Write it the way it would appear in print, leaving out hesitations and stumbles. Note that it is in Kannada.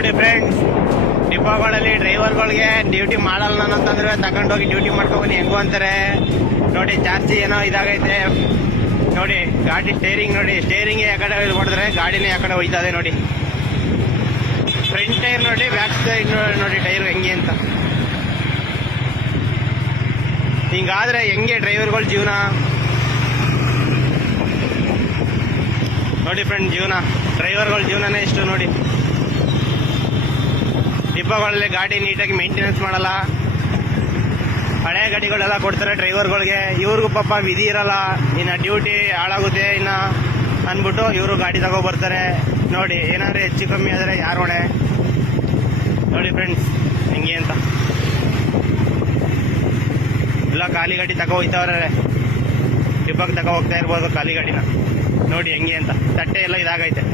ನೋಡಿ ಫ್ರೆಂಡ್ಸ್, ಡಿಪೋಗಳಲ್ಲಿ ಡ್ರೈವರ್ಗಳಿಗೆ ಡ್ಯೂಟಿ ಮಾಡಲ್ಲ ಅಂತಂದ್ರೆ ತಗೊಂಡೋಗಿ ಡ್ಯೂಟಿ ಮಾಡ್ಕೊಂಡು ಹೆಂಗು ಅಂತಾರೆ. ನೋಡಿ ಜಾಸ್ತಿ ಏನೋ ಇದಾಗೈತೆ ನೋಡಿ. ಗಾಡಿ ಸ್ಟೇರಿಂಗ್ ನೋಡಿ, ಸ್ಟೇರಿಂಗ್ ಆ ಕಡೆ ಹೊಡೆದ್ರೆ ಗಾಡಿನೇ ಆ ಕಡೆ ಹೋಯ್ತದೆ ನೋಡಿ. ಫ್ರಂಟ್ ಟೈರ್ ನೋಡಿ, ಬ್ಯಾಕ್ ಸೈಡ್ ನೋಡಿ ಟೈರ್ ಹೆಂಗೆ ಅಂತ. ಹಿಂಗಾದ್ರೆ ಹೆಂಗೆ ಡ್ರೈವರ್ಗಳ ಜೀವನ ನೋಡಿ ಫ್ರೆಂಡ್. ಡ್ರೈವರ್ಗಳ ಜೀವನನೇ ಇಷ್ಟು ನೋಡಿ. ಡಿಪೋಗಳಲ್ಲಿ ಗಾಡಿ ನೀಟಾಗಿ ಮೇಂಟೆನೆನ್ಸ್ ಮಾಡಲ್ಲ. ಹಳೆ ಗಾಡಿಗಳೆಲ್ಲ ಕೊಡ್ತಾರೆ ಡ್ರೈವರ್ಗಳಿಗೆ. ಇವ್ರಿಗೂ ಪಾಪ ವಿಧಿ ಇರಲ್ಲ, ಇನ್ನು ಡ್ಯೂಟಿ ಹಾಳಾಗುತ್ತೆ ಇನ್ನು ಅಂದ್ಬಿಟ್ಟು ಇವರು ಗಾಡಿ ತಗೋ ಬರ್ತಾರೆ ನೋಡಿ. ಏನಾದ್ರು ಹೆಚ್ಚು ಕಮ್ಮಿ ಆದರೆ ಯಾರು ಹೊಣೆ ನೋಡಿ ಫ್ರೆಂಡ್ಸ್ ಹೆಂಗೆ ಅಂತ. ಎಲ್ಲ ಖಾಲಿ ಗಾಡಿ ತಗೋ ಹೋಯ್ತವ್ರೆ, ಡಿಪೋಗೆ ತಗೋ ಹೋಗ್ತಾ ಇರ್ಬೋದು ಖಾಲಿ ಗಾಡಿನ ನೋಡಿ ಹೆಂಗೆ ಅಂತ. ತಟ್ಟೆ ಎಲ್ಲ ಇದಾಗೈತೆ.